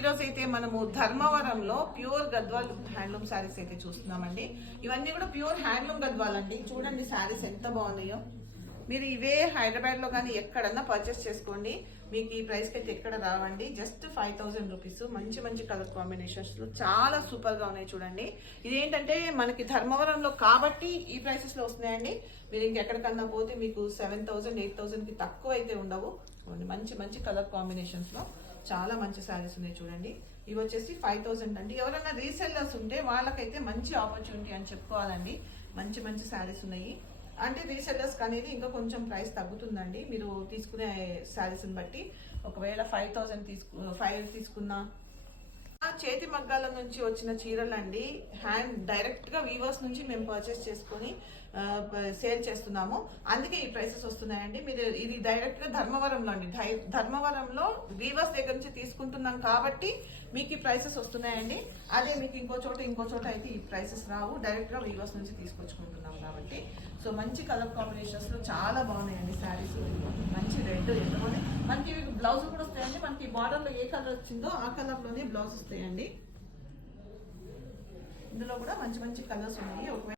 ఈరోజు అయితే మనము ధర్మవరంలో ప్యూర్ గద్వాల్ హ్యాండ్లూమ్ శారీస్ అయితే చూస్తున్నామండి. ఇవన్నీ కూడా ప్యూర్ హ్యాండ్లూమ్ గద్వాల్ అండి. చూడండి శారీస్ ఎంత బాగున్నాయో. మీరు ఇవే హైదరాబాద్లో కానీ ఎక్కడన్నా పర్చేస్ చేసుకోండి. మీకు ఈ ప్రైస్కి అయితే ఎక్కడ రావండి. జస్ట్ ఫైవ్ థౌసండ్ రూపీస్ మంచి మంచి కలర్ కాంబినేషన్స్లో చాలా సూపర్గా ఉన్నాయి చూడండి. ఇదేంటంటే మనకి ధర్మవరంలో కాబట్టి ఈ ప్రైసెస్లో వస్తున్నాయండి. మీరు ఇంకెక్కడికన్నా పోతే మీకు సెవెన్ థౌసండ్ ఎయిట్ థౌసండ్కి తక్కువ అయితే ఉండవు. మంచి మంచి కలర్ కాంబినేషన్స్లో. చాలా మంచి శారీస్ ఉన్నాయి చూడండి. ఇవి వచ్చేసి ఫైవ్ థౌసండ్ అండి. ఎవరైనా రీసెల్లర్స్ ఉంటే వాళ్ళకైతే మంచి ఆపర్చునిటీ అని చెప్పుకోవాలండి. మంచి మంచి శారీస్ ఉన్నాయి. అంటే రీసెల్లర్స్కి అనేది ఇంకా కొంచెం ప్రైస్ తగ్గుతుందండి. మీరు తీసుకునే శారీస్ని బట్టి ఒకవేళ ఫైవ్ థౌసండ్ తీసుకు ఫైవ్ తీసుకున్నా చేతి మగ్గాల నుంచి వచ్చిన చీరలు అండి హ్యాండ్ డైరెక్ట్గా వీవర్స్ నుంచి మేము పర్చేస్ చేసుకొని సేల్ చేస్తున్నాము. అందుకే ఈ ప్రైసెస్ వస్తున్నాయండి. మీరు ఇది డైరెక్ట్గా ధర్మవరంలో అండి. ధర్మవరంలో వీవర్స్ దగ్గర నుంచి తీసుకుంటున్నాం కాబట్టి మీకు ఈ ప్రైసెస్ వస్తున్నాయండి. అదే మీకు ఇంకో చోట ఇంకో చోట అయితే ఈ ప్రైసెస్ రావు. డైరెక్ట్గా వీవర్స్ నుంచి తీసుకొచ్చుకుంటున్నాం కాబట్టి. సో మంచి కలర్ కాంబినేషన్స్లో చాలా బాగున్నాయండి శారీస్ మంచి రెడ్ ఎటువంటి మనకి బ్లౌజ్ కూడా వస్తాయండి. మనకి బార్డర్లో ఏ కలర్ వచ్చిందో ఆ కలర్లోనే బ్లౌజ్ వస్తాయండి. ఇందులో కూడా మంచి మంచి కలర్స్ ఉన్నాయి. ఒకవేళ